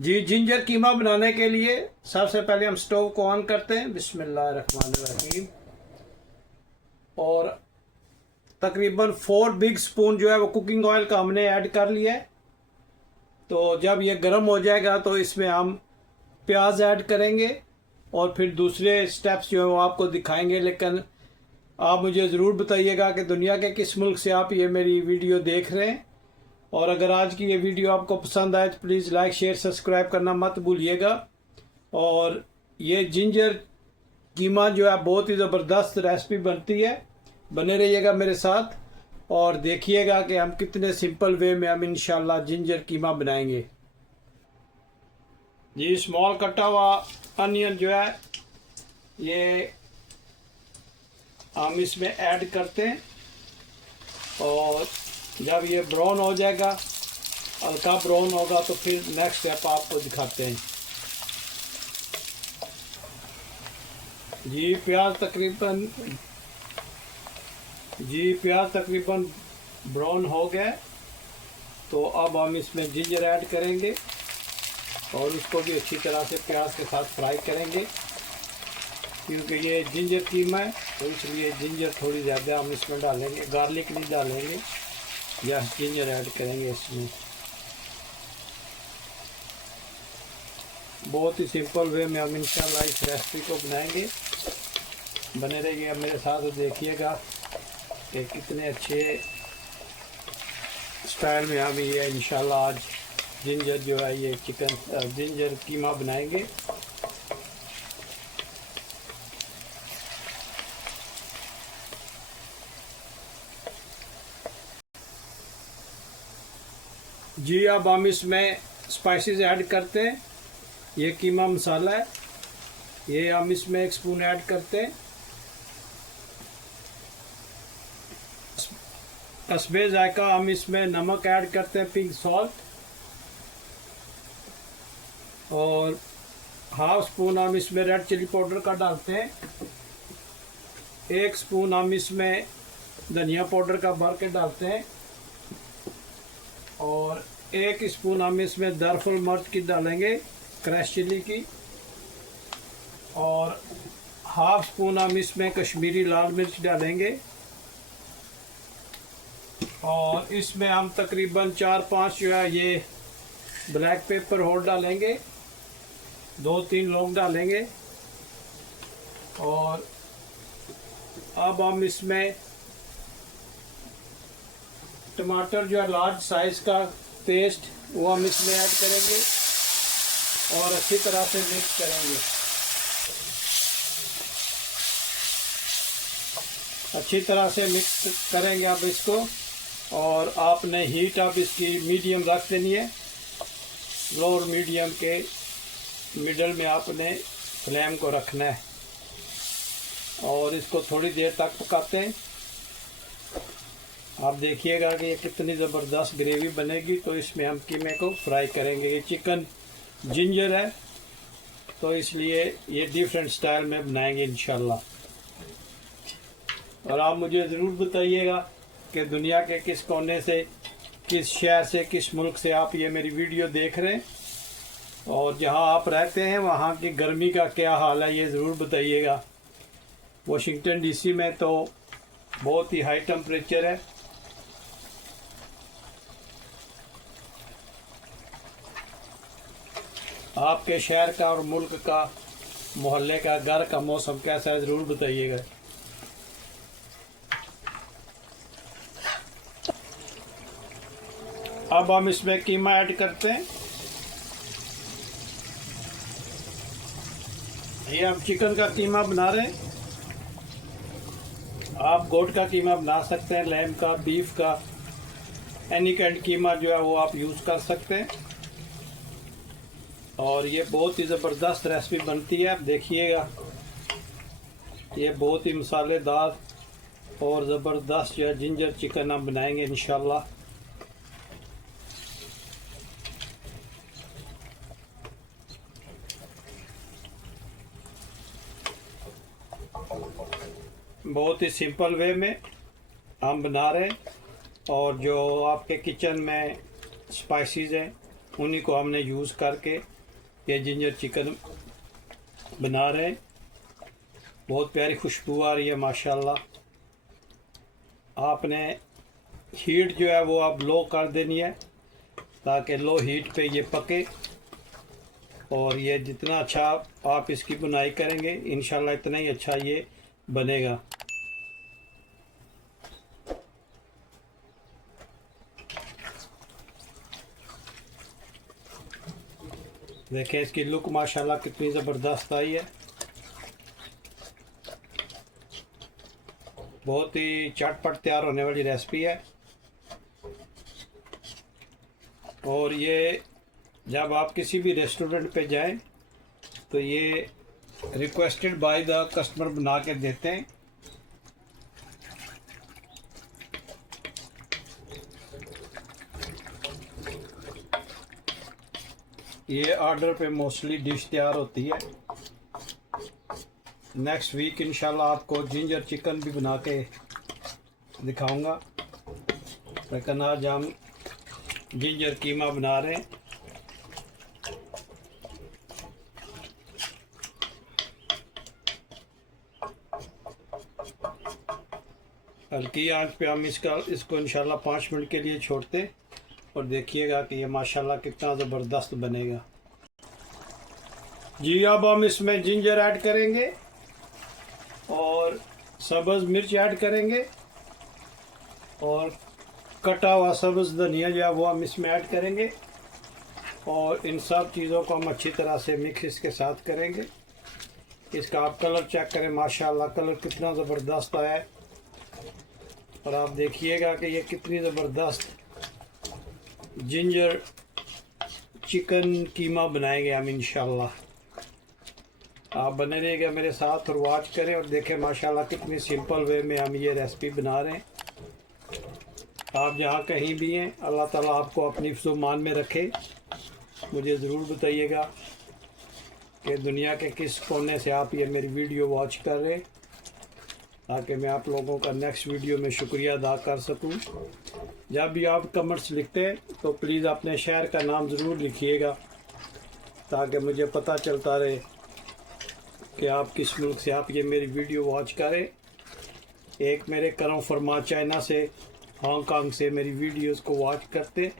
जी, ginger कीमा बनाने के लिए सबसे पहले हम स्टोव को ऑन करते हैं। बिस्मिल्लाहिर्रहमानिर्रहीम। और तकरीबन 4 बिग स्पून जो है वो कुकिंग ऑयल का हमने ऐड कर लिया है। तो जब ये गर्म हो जाएगा तो इसमें हम प्याज ऐड करेंगे और फिर दूसरे स्टेप्स जो है वो आपको दिखाएंगे। लेकिन आप मुझे ज़रूर बताइएगा कि दुनिया के किस मुल्क से आप ये मेरी वीडियो देख रहे हैं। और अगर आज की ये वीडियो आपको पसंद आए तो प्लीज़ लाइक शेयर सब्सक्राइब करना मत भूलिएगा। और ये जिंजर कीमा जो है बहुत ही ज़बरदस्त रेसिपी बनती है। बने रहिएगा मेरे साथ और देखिएगा कि हम कितने सिंपल वे में हम इंशाल्लाह जिंजर कीमा बनाएंगे। जी, स्मॉल कटा हुआ अनियन जो है ये हम इसमें ऐड करते हैं और जब ये ब्राउन हो जाएगा, हल्का ब्राउन होगा, तो फिर नेक्स्ट स्टेप आपको दिखाते हैं। जी, प्याज तकरीबन ब्राउन हो गए तो अब हम इसमें जिंजर ऐड करेंगे और उसको भी अच्छी तरह से प्याज के साथ फ्राई करेंगे। क्योंकि ये जिंजर कीमा है तो इसलिए जिंजर थोड़ी ज़्यादा हम इसमें डालेंगे, गार्लिक नहीं डालेंगे, या जिंजर ऐड करेंगे इसमें। बहुत ही सिंपल वे में हम इंशाल्लाह इस रेसिपी को बनाएंगे। बने रहिएगा मेरे साथ और देखिएगा कि कितने अच्छे स्टाइल में हम ये इंशाल्लाह आज जिंजर जो है ये जिंजर कीमा बनाएंगे। जी, अब हम इसमें स्पाइसेस ऐड करते हैं। ये कीमा मसाला है, ये हम इसमें 1 स्पून ऐड करते हैं। कस्बे जायका हम इसमें नमक ऐड करते हैं, पिंक सॉल्ट। और 1/2 स्पून हम इसमें रेड चिली पाउडर का डालते हैं। 1 स्पून हम इसमें धनिया पाउडर का भर के डालते हैं और 1 स्पून हम इसमें दरफल मिर्च की डालेंगे, क्रश चिली की। और 1/2 स्पून हम इसमें कश्मीरी लाल मिर्च डालेंगे और इसमें हम तकरीबन 4-5 जो है ये ब्लैक पेपर होल डालेंगे, 2-3 लौंग डालेंगे। और अब हम इसमें टमाटर जो है लार्ज साइज़ का पेस्ट वो हम इसमें ऐड करेंगे और अच्छी तरह से मिक्स करेंगे। अच्छी तरह से मिक्स करेंगे आप इसको। और आपने हीट आप इसकी मीडियम रख देनी है, लो और मीडियम के मिडल में आपने फ्लेम को रखना है और इसको थोड़ी देर तक पकाते हैं। आप देखिएगा कि ये कितनी ज़बरदस्त ग्रेवी बनेगी। तो इसमें हम कीमे को फ्राई करेंगे। ये चिकन जिंजर है तो इसलिए ये डिफरेंट स्टाइल में बनाएंगे इंशाल्लाह। और आप मुझे ज़रूर बताइएगा कि दुनिया के किस कोने से, किस शहर से, किस मुल्क से आप ये मेरी वीडियो देख रहे हैं और जहां आप रहते हैं वहां की गर्मी का क्या हाल है, ये ज़रूर बताइएगा। वाशिंगटन डीसी में तो बहुत ही हाई टेम्परेचर है। आपके शहर का और मुल्क का, मोहल्ले का, घर का मौसम कैसा है, ज़रूर बताइएगा। अब हम इसमें कीमा ऐड करते हैं। ये हम चिकन का कीमा बना रहे हैं। आप गोट का कीमा बना सकते हैं, लैम का, बीफ का, एनी काइंड कीमा जो है वो आप यूज़ कर सकते हैं। और ये बहुत ही ज़बरदस्त रेसिपी बनती है। आप देखिएगा, ये बहुत ही मसालेदार और ज़बरदस्त जो है जिंजर चिकन हम बनाएंगे इंशाल्लाह। बहुत ही सिंपल वे में हम बना रहे हैं। और जो आपके किचन में स्पाइसेस हैं उन्हीं को हमने यूज़ करके ये जिंजर चिकन बना रहे हैं। बहुत प्यारी खुशबू आ रही है माशाल्लाह। आपने हीट जो है वो आप लो कर देनी है ताकि लो हीट पे ये पके, और ये जितना अच्छा आप इसकी बुनाई करेंगे इंशाल्लाह इतना ही अच्छा ये बनेगा। देखें इसकी लुक माशाल्लाह कितनी ज़बरदस्त आई है। बहुत ही चटपट तैयार होने वाली रेसिपी है। और ये जब आप किसी भी रेस्टोरेंट पे जाएं तो ये रिक्वेस्टेड बाय द कस्टमर बना के देते हैं। ये ऑर्डर पे मोस्टली डिश तैयार होती है। नेक्स्ट वीक इंशाल्लाह आपको जिंजर चिकन भी बना के दिखाऊंगा, लेकिन आज हम जिंजर कीमा बना रहे हैं। हल्की आंच पे हम इसको इंशाल्लाह 5 मिनट के लिए छोड़ते और देखिएगा कि ये माशाल्लाह कितना ज़बरदस्त बनेगा। जी अब हम इसमें जिंजर ऐड करेंगे और सब्ज़ मिर्च ऐड करेंगे और कटा हुआ सब्ज़ धनिया जो है वो हम इसमें ऐड करेंगे और इन सब चीज़ों को हम अच्छी तरह से मिक्स इसके साथ करेंगे। इसका आप कलर चेक करें, माशाल्लाह कलर कितना ज़बरदस्त आया है। और आप देखिएगा कि ये कितनी ज़बरदस्त जिंजर चिकन कीमा बनाएंगे हम इंशाल्लाह। आप बने रहिएगा मेरे साथ और वॉच करें और देखें माशाल्लाह कितनी सिंपल वे में हम ये रेसिपी बना रहे हैं। आप जहाँ कहीं भी हैं अल्लाह ताला आपको अपनी ज़ुबान में रखे। मुझे ज़रूर बताइएगा कि दुनिया के किस कोने से आप ये मेरी वीडियो वॉच कर रहे हैं, ताकि मैं आप लोगों का नेक्स्ट वीडियो में शुक्रिया अदा कर सकूं। जब भी आप कमेंट्स लिखते हैं तो प्लीज़ अपने शहर का नाम ज़रूर लिखिएगा ताकि मुझे पता चलता रहे कि आप किस मुल्क से आप ये मेरी वीडियो वॉच करें। एक मेरे करम फरमा चाइना से, हांगकांग से मेरी वीडियोस को वॉच करते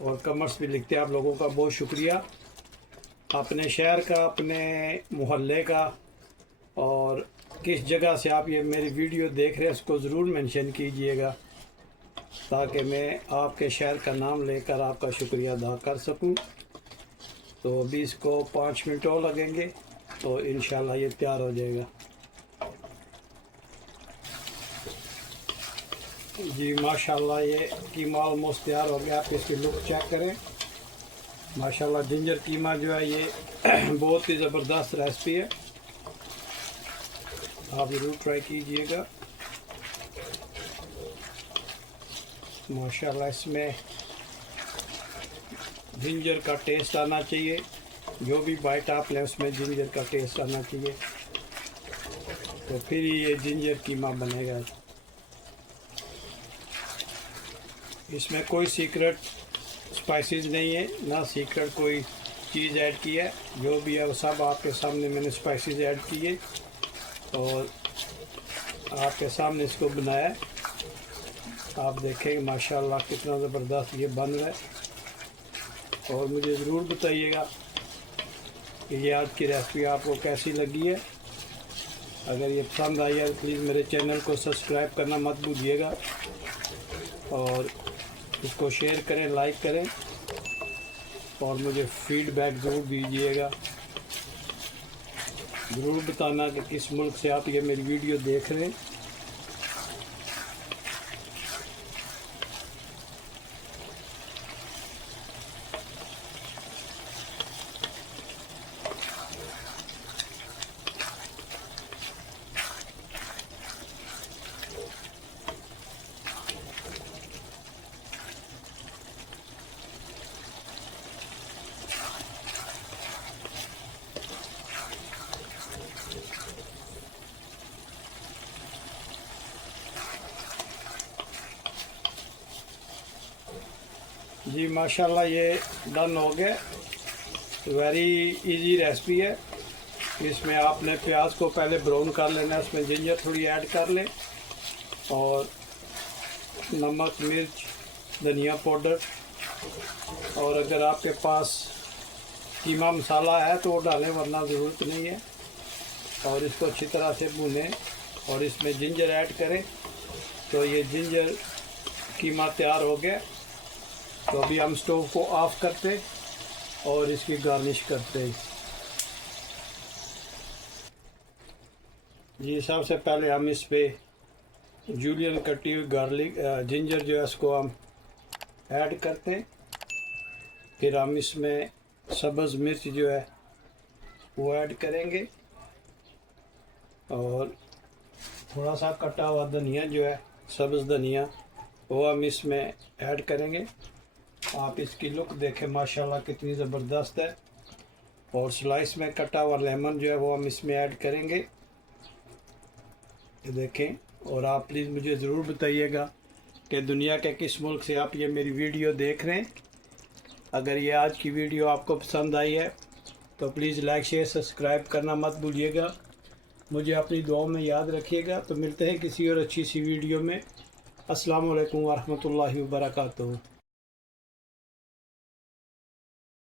और कमेंट्स भी लिखते। आप लोगों का बहुत शुक्रिया। अपने शहर का, अपने मोहल्ले का और किस जगह से आप ये मेरी वीडियो देख रहे हैं उसको ज़रूर मेंशन कीजिएगा ताकि मैं आपके शहर का नाम लेकर आपका शुक्रिया अदा कर सकूं। तो अभी इसको 5 मिनट और लगेंगे तो इंशाल्लाह ये तैयार हो जाएगा। जी माशाल्लाह ये कीमा ऑलमोस्ट तैयार हो गया। आप इसकी लुक चेक करें, माशाल्लाह जिंजर कीमा जो है ये बहुत ही ज़बरदस्त रेसिपी है, आप ज़रूर ट्राई कीजिएगा। माशाल्लाह इसमें जिंजर का टेस्ट आना चाहिए, जो भी बाइट आप लें उसमें जिंजर का टेस्ट आना चाहिए, तो फिर ये जिंजर कीमा बनेगा। इसमें कोई सीक्रेट स्पाइसेस नहीं है, ना सीक्रेट कोई चीज़ ऐड की है। जो भी है वो सब आपके सामने मैंने स्पाइसेस ऐड किए और आपके सामने इसको बनाया है। आप देखेंगे माशाल्लाह कितना ज़बरदस्त ये बन रहा है। और मुझे ज़रूर बताइएगा कि ये आज की रेसिपी आपको कैसी लगी है। अगर ये पसंद आई है तो प्लीज़ मेरे चैनल को सब्सक्राइब करना मत भूलिएगा और इसको शेयर करें, लाइक करें और मुझे फीडबैक ज़रूर दीजिएगा। ज़रूर बताना कि किस मुल्क से आप ये मेरी वीडियो देख रहे हैं। जी माशाल्लाह ये डन हो गया। वेरी इजी रेसिपी है। इसमें आपने प्याज को पहले ब्राउन कर लेना है, उसमें जिंजर थोड़ी ऐड कर लें और नमक, मिर्च, धनिया पाउडर, और अगर आपके पास कीमा मसाला है तो वो डालें, वरना ज़रूरत नहीं है। और इसको अच्छी तरह से भूनें और इसमें जिंजर ऐड करें। तो ये जिंजर कीमा तैयार हो गया। तो अभी हम स्टोव को ऑफ करते और इसकी गार्निश करते हैं। जी सबसे पहले हम इस पे जूलियन कटी हुई गार्लिक जिंजर जो है उसको हम ऐड करते हैं। फिर हम इसमें सब्ज़ मिर्च जो है वो ऐड करेंगे और थोड़ा सा कटा हुआ धनिया जो है, सब्ज़ धनिया, वो हम इसमें ऐड करेंगे। आप इसकी लुक देखें माशाल्लाह कितनी ज़बरदस्त है। और स्लाइस में कटा हुआ लेमन जो है वो हम इसमें ऐड करेंगे, ये देखें। और आप प्लीज़ मुझे ज़रूर बताइएगा कि दुनिया के किस मुल्क से आप ये मेरी वीडियो देख रहे हैं। अगर ये आज की वीडियो आपको पसंद आई है तो प्लीज़ लाइक, शेयर, सब्सक्राइब करना मत भूलिएगा। मुझे अपनी दुआओं में याद रखिएगा। तो मिलते हैं किसी और अच्छी सी वीडियो में। अस्सलाम वालेकुम व रहमतुल्लाहि व बरकातुहू।